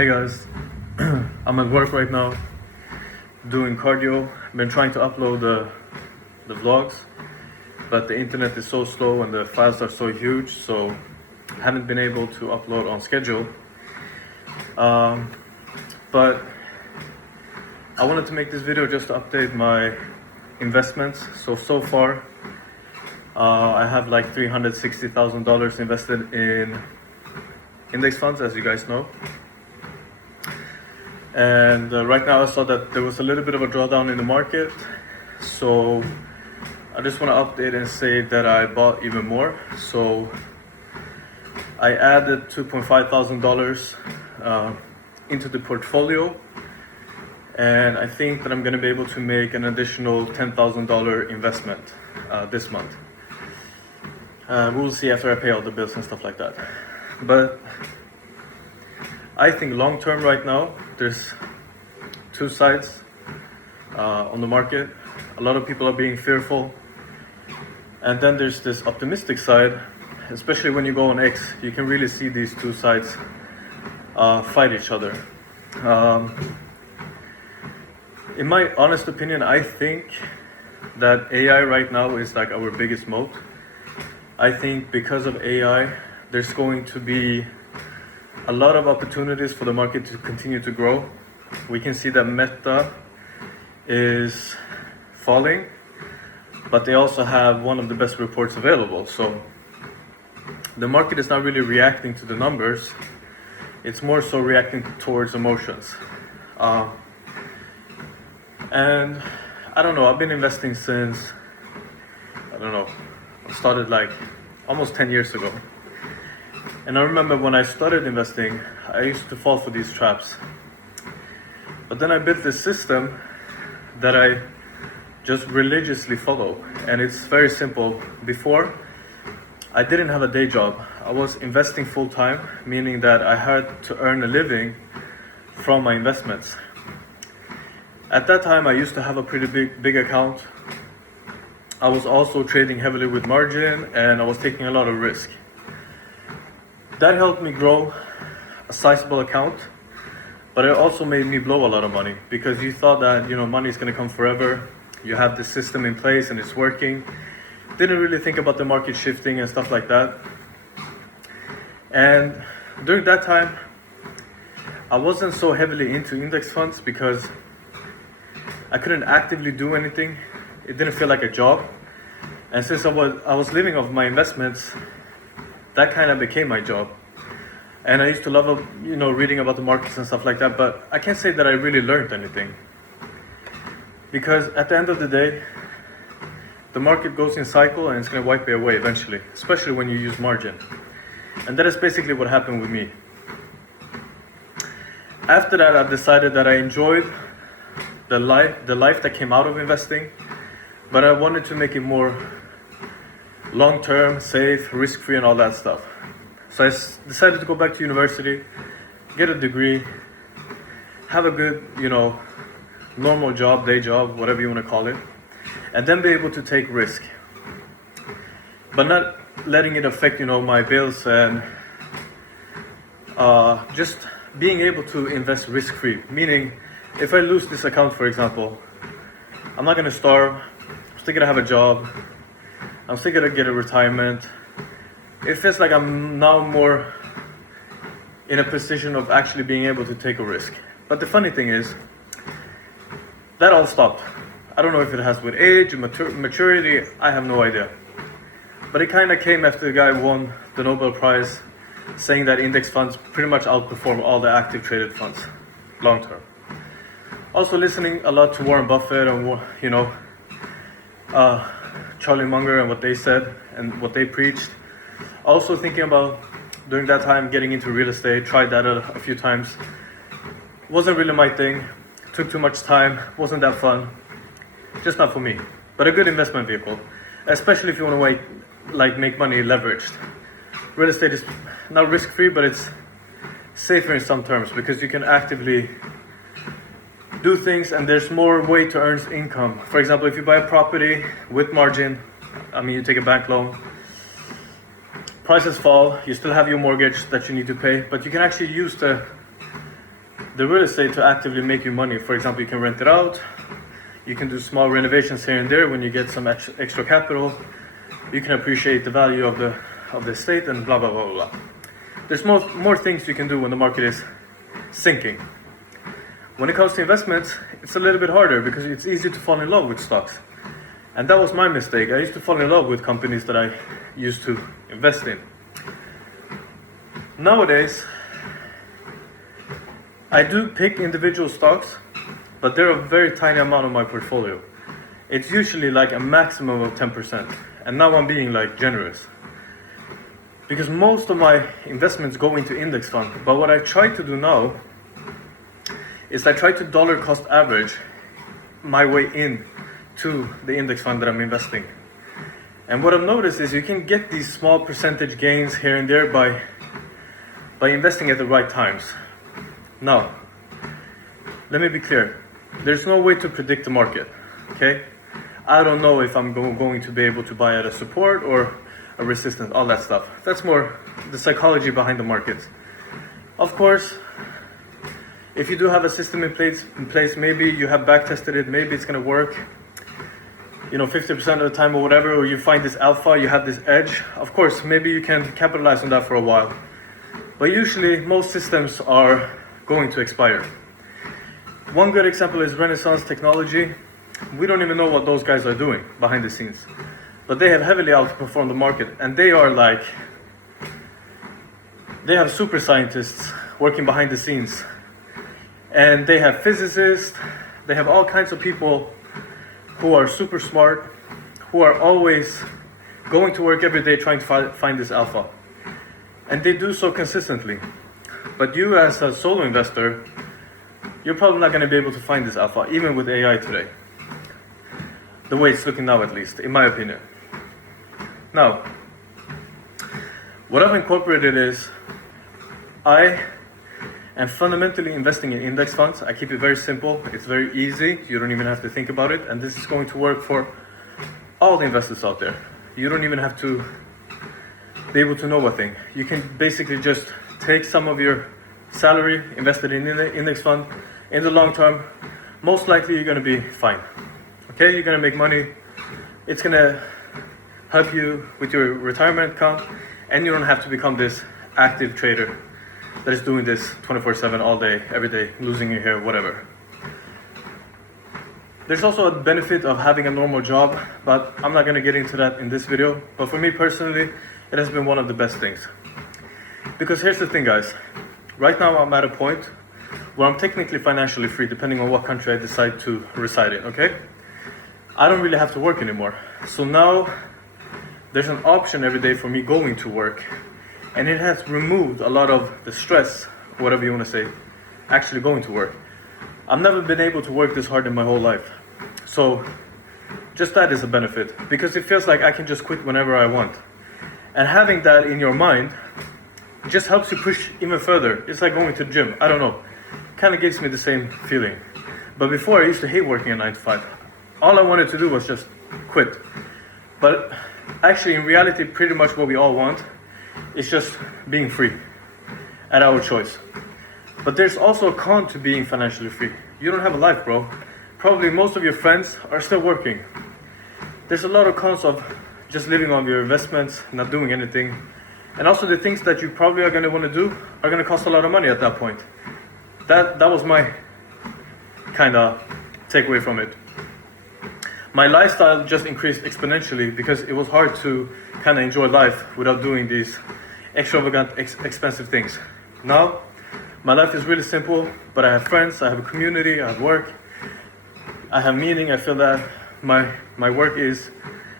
Hey guys, I'm at work right now doing cardio. I've been trying to upload the vlogs, but the internet is so slow and the files are so huge, so I haven't been able to upload on schedule. But I wanted to make this video just to update my investments. So far, I have like $360,000 invested in index funds, as you guys know. And right now I saw that there was a little bit of a drawdown in the market, so I just want to update and say that I bought even more. So I added $2,500 into the portfolio, and I think that I'm going to be able to make an additional $10,000 investment this month. We'll see after I pay all the bills and stuff like that. But I think long term right now, there's two sides on the market. A lot of people are being fearful. And then there's this optimistic side, especially when you go on X, you can really see these two sides fight each other. In my honest opinion, I think that AI right now is like our biggest moat. I think because of AI, there's going to be a lot of opportunities for the market to continue to grow. We can see that Meta is falling, but they also have one of the best reports available. So the market is not really reacting to the numbers. It's more so reacting towards emotions. And I don't know, I've been investing since, I started like almost 10 years ago. And I remember when I started investing, I used to fall for these traps. But then I built this system that I just religiously follow. And it's very simple. Before, I didn't have a day job. I was investing full time, meaning that I had to earn a living from my investments. At that time, I used to have a pretty big account. I was also trading heavily with margin, and I was taking a lot of risk. That helped me grow a sizable account, but it also made me blow a lot of money because you thought that money is going to come forever. You have this system in place and it's working. Didn't really think about the market shifting and stuff like that. And during that time, I wasn't so heavily into index funds because I couldn't actively do anything. It didn't feel like a job. And since I was living off my investments, that kind of became my job. And I used to love, reading about the markets and stuff like that, but I can't say that I really learned anything. Because at the end of the day, the market goes in cycle and it's going to wipe it away eventually, especially when you use margin. And that is basically what happened with me. After that, I decided that I enjoyed the life that came out of investing, but I wanted to make it more long-term, safe, risk-free, and all that stuff. So I decided to go back to university, get a degree, have a good, normal job, day job, whatever you want to call it, and then be able to take risk. But not letting it affect, my bills, and just being able to invest risk-free. Meaning, if I lose this account, for example, I'm not going to starve, I'm still going to have a job, I'm still gonna get a retirement. It feels like I'm now more in a position of actually being able to take a risk. But the funny thing is, that all stopped. I don't know if it has with age, maturity, I have no idea. But it kind of came after the guy won the Nobel Prize, saying that index funds pretty much outperform all the active traded funds, long term. Also listening a lot to Warren Buffett and, Charlie Munger and what they said and what they preached. Also thinking about, during that time, getting into real estate, tried that a few times. Wasn't really my thing, took too much time, wasn't that fun. Just not for me, but a good investment vehicle, especially if you want to make money leveraged. Real estate is not risk-free, but it's safer in some terms because you can actively do things and there's more way to earn income. For example, if you buy a property with margin, you take a bank loan, prices fall, you still have your mortgage that you need to pay, but you can actually use the the real estate to actively make you money. For example, you can rent it out, you can do small renovations here and there. When you get some extra capital, you can appreciate the value of the estate and blah blah blah blah. There's more things you can do when the market is sinking. When it comes to investments, it's a little bit harder because it's easy to fall in love with stocks. And that was my mistake. I used to fall in love with companies that I used to invest in. Nowadays, I do pick individual stocks, but they're a very tiny amount of my portfolio. It's usually like a maximum of 10%. And now I'm being like generous. Because most of my investments go into index fund. But what I try to do now is I try to dollar cost average my way in to the index fund that I'm investing. And what I've noticed is you can get these small percentage gains here and there by investing at the right times. Now, let me be clear. There's no way to predict the market, okay? I don't know if I'm going to be able to buy at a support or a resistance, all that stuff. That's more the psychology behind the markets. Of course, if you do have a system in place, maybe you have back tested it, maybe it's gonna work, 50% of the time or whatever, or you find this alpha, you have this edge. Of course, maybe you can capitalize on that for a while. But usually, most systems are going to expire. One good example is Renaissance Technology. We don't even know what those guys are doing behind the scenes. But they have heavily outperformed the market, and they have super scientists working behind the scenes. And they have physicists, they have all kinds of people who are super smart, who are always going to work every day trying to find this alpha. And they do so consistently. But you as a solo investor, you're probably not going to be able to find this alpha, even with AI today. The way it's looking now, at least, in my opinion. Now, what I've incorporated is I am fundamentally investing in index funds. I keep it very simple. It's very easy. You don't even have to think about it. And this is going to work for all the investors out there. You don't even have to be able to know a thing. You can basically just take some of your salary, invest it in the index fund. In the long term, most likely you're going to be fine. Okay, you're going to make money. It's going to help you with your retirement account, and you don't have to become this active trader that is doing this 24/7 all day, every day, losing your hair, whatever. There's also a benefit of having a normal job, but I'm not going to get into that in this video. But for me personally, it has been one of the best things. Because here's the thing, guys. Right now I'm at a point where I'm technically financially free, depending on what country I decide to reside in, okay? I don't really have to work anymore. So now there's an option every day for me going to work, and it has removed a lot of the stress, whatever you want to say, actually going to work. I've never been able to work this hard in my whole life. So just that is a benefit, because it feels like I can just quit whenever I want. And having that in your mind just helps you push even further. It's like going to the gym. I don't know. Kind of gives me the same feeling. But before, I used to hate working a 9 to 5. All I wanted to do was just quit. But actually, in reality, pretty much what we all want is just being free at our choice. But there's also a con to being financially free. You don't have a life, bro. Probably most of your friends are still working. There's a lot of cons of just living on your investments, not doing anything. And also the things that you probably are going to want to do are going to cost a lot of money at that point. That was my kind of takeaway from it. My lifestyle just increased exponentially because it was hard to kind of enjoy life without doing these extravagant, expensive things. Now, my life is really simple, but I have friends, I have a community, I have work, I have meaning. I feel that my work is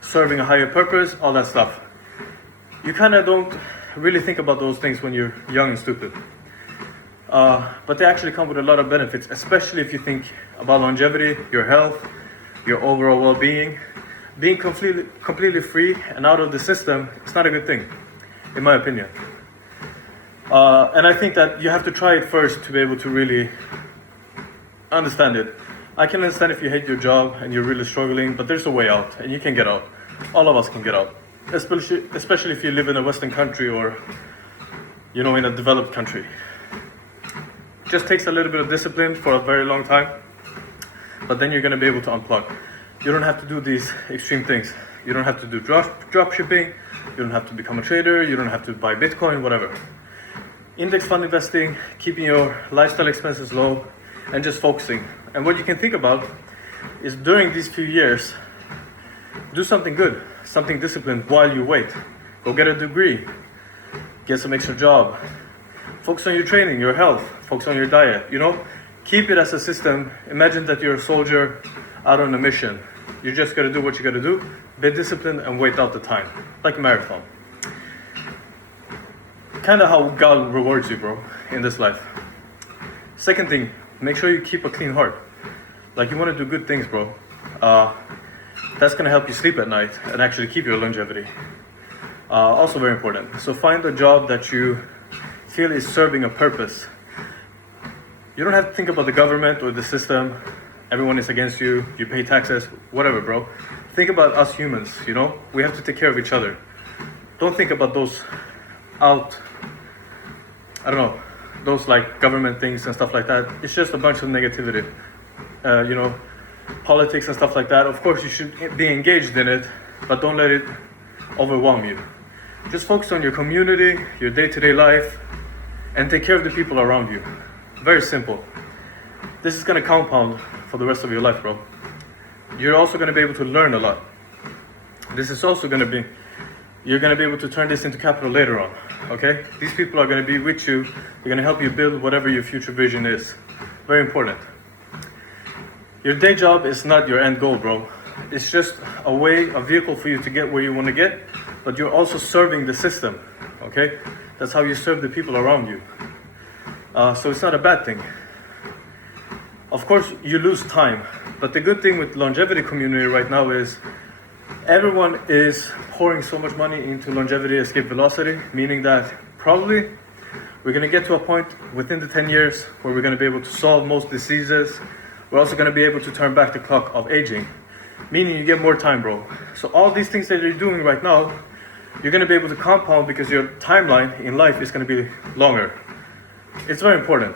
serving a higher purpose, all that stuff. You kind of don't really think about those things when you're young and stupid. But they actually come with a lot of benefits, especially if you think about longevity, your health, your overall well-being. Being completely free and out of the system, it's not a good thing, in my opinion. And I think that you have to try it first to be able to really understand it. I can understand if you hate your job and you're really struggling, but there's a way out, and you can get out. All of us can get out. Especially if you live in a Western country or, in a developed country. Just takes a little bit of discipline for a very long time, but then you're going to be able to unplug. You don't have to do these extreme things. You don't have to do drop shipping. You don't have to become a trader. You don't have to buy Bitcoin, whatever. Index fund investing, keeping your lifestyle expenses low, and just focusing. And what you can think about is during these few years, do something good, something disciplined while you wait. Go get a degree, get some extra job, focus on your training, your health, focus on your diet, keep it as a system. Imagine that you're a soldier out on a mission. You just gotta do what you gotta do, be disciplined and wait out the time, like a marathon. Kind of how God rewards you, bro, in this life. Second thing, make sure you keep a clean heart. Like, you want to do good things, bro. That's going to help you sleep at night and actually keep your longevity. Also very important. So find a job that you feel is serving a purpose. You don't have to think about the government or the system. Everyone is against you. You pay taxes, whatever, bro. Think about us humans, We have to take care of each other. Don't think about those those like government things and stuff like that. It's just a bunch of negativity. Politics and stuff like that. Of course, you should be engaged in it, but don't let it overwhelm you. Just focus on your community, your day-to-day life, and take care of the people around you. Very simple. This is going to compound for the rest of your life, bro. You're also going to be able to learn a lot. This is also going to be, you're going to be able to turn this into capital later on, okay? These people are going to be with you. They're going to help you build whatever your future vision is. Very important. Your day job is not your end goal, bro. It's just a vehicle for you to get where you want to get, but you're also serving the system, okay? That's how you serve the people around you. So it's not a bad thing. Of course, you lose time, but the good thing with longevity community right now is everyone is pouring so much money into longevity escape velocity, meaning that probably we're going to get to a point within the 10 years where we're going to be able to solve most diseases. We're also going to be able to turn back the clock of aging, meaning you get more time, bro. So all these things that you're doing right now, you're going to be able to compound because your timeline in life is going to be longer. It's very important.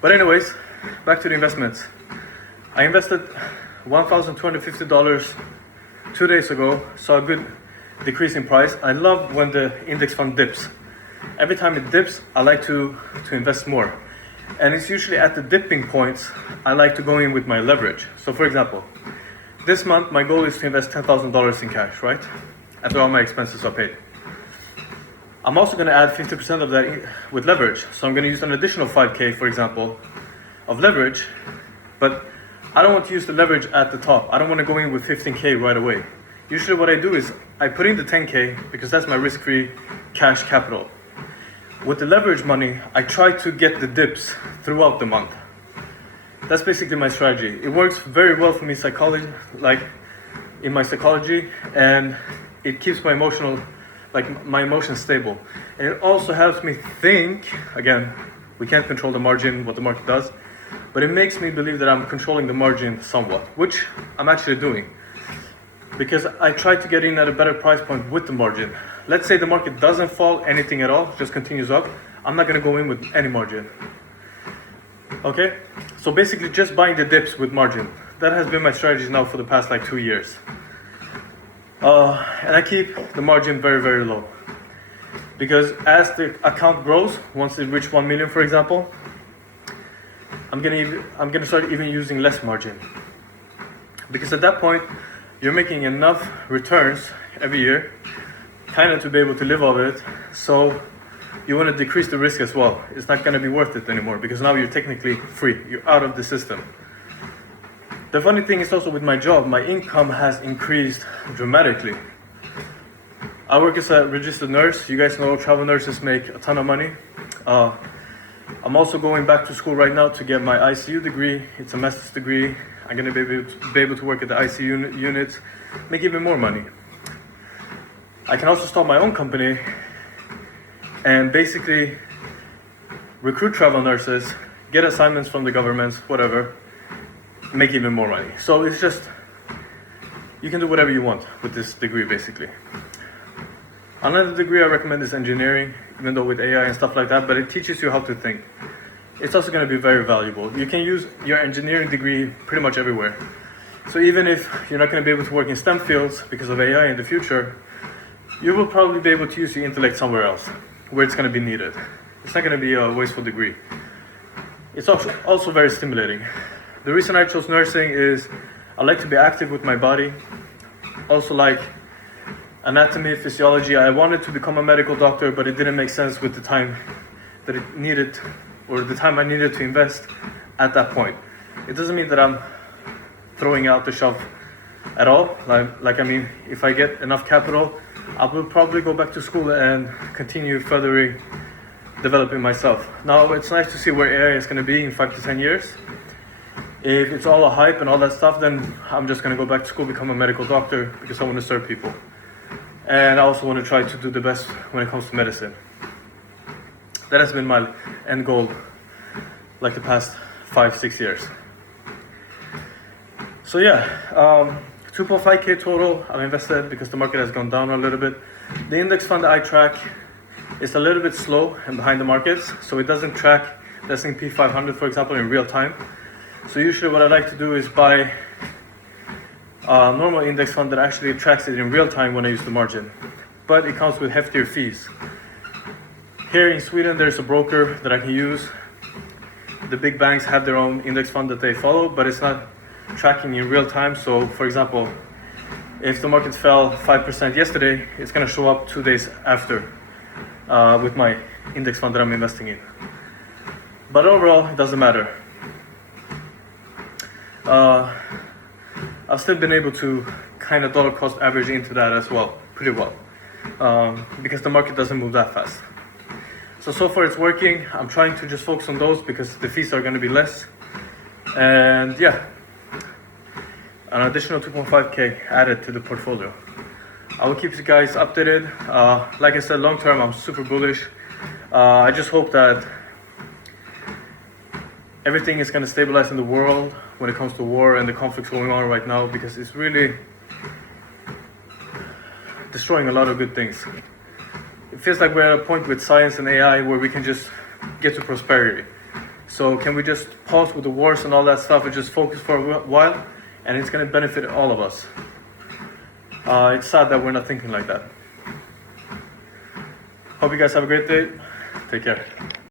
But anyways, back to the investments. I invested $1,250 2 days ago, saw a good decrease in price. I love when the index fund dips. Every time it dips, I like to invest more. And it's usually at the dipping points, I like to go in with my leverage. So for example, this month my goal is to invest $10,000 in cash, right? After all my expenses are paid. I'm also going to add 50% of that with leverage. So I'm going to use an additional 5K, for example, of leverage. But I don't want to use the leverage at the top. I don't want to go in with 15K right away. Usually what I do is I put in the 10K because that's my risk-free cash capital. With the leverage money, I try to get the dips throughout the month. That's basically my strategy. It works very well for me in my psychology, and it keeps my emotions stable. And it also helps me think, again, we can't control the margin, what the market does, but it makes me believe that I'm controlling the margin somewhat, which I'm actually doing. Because I try to get in at a better price point with the margin. Let's say the market doesn't fall anything at all, just continues up. I'm not going to go in with any margin. Okay? So basically just buying the dips with margin. That has been my strategy now for the past 2 years. And I keep the margin very, very low. Because as the account grows, once it reaches 1 million, for example, I'm gonna start even using less margin. Because at that point, you're making enough returns every year, kind of to be able to live off it. So you want to decrease the risk as well. It's not going to be worth it anymore because now you're technically free. You're out of the system. The funny thing is also with my job, my income has increased dramatically. I work as a registered nurse. You guys know travel nurses make a ton of money. I'm also going back to school right now to get my ICU degree. It's a master's degree. I'm going to be able to work at the ICU units, make even more money. I can also start my own company and basically recruit travel nurses, get assignments from the governments, whatever, make even more money. So it's just, you can do whatever you want with this degree basically. Another degree I recommend is engineering, even though with AI and stuff like that, but it teaches you how to think. It's also going to be very valuable. You can use your engineering degree pretty much everywhere. So even if you're not going to be able to work in STEM fields because of AI in the future, you will probably be able to use your intellect somewhere else, where it's going to be needed. It's not going to be a wasteful degree. It's also very stimulating. The reason I chose nursing is I like to be active with my body. Also like anatomy, physiology. I wanted to become a medical doctor, but it didn't make sense with the time that it needed, or the time I needed to invest at that point. It doesn't mean that I'm throwing out the shelf at all. Like I mean, if I get enough capital, I will probably go back to school and continue further developing myself. Now, it's nice to see where AI is going to be in 5 to 10 years. If it's all a hype and all that stuff, then I'm just going to go back to school, become a medical doctor, because I want to serve people. And I also want to try to do the best when it comes to medicine. That has been my end goal, like the past 5-6 years. So yeah, 2.5K total I've invested because the market has gone down a little bit. The index fund that I track is a little bit slow and behind the markets, so it doesn't track the S&P 500, for example, in real time. So usually what I like to do is buy a normal index fund that actually tracks it in real time when I use the margin. But it comes with heftier fees. Here in Sweden, there's a broker that I can use. The big banks have their own index fund that they follow, but it's not tracking in real time. So for example, if the market fell 5% yesterday, it's going to show up 2 days after with my index fund that I'm investing in. But overall, it doesn't matter. I've still been able to kind of dollar cost average into that as well, pretty well, because the market doesn't move that fast. So far it's working. I'm trying to just focus on those because the fees are going to be less. And yeah, an additional 2.5K added to the portfolio. I will keep you guys updated. Like I said, long term, I'm super bullish. I just hope that everything is going to stabilize in the world when it comes to war and the conflicts going on right now, because it's really destroying a lot of good things. It feels like we're at a point with science and AI where we can just get to prosperity. So can we just pause with the wars and all that stuff and just focus for a while, and it's going to benefit all of us. It's sad that we're not thinking like that. Hope you guys have a great day. Take care.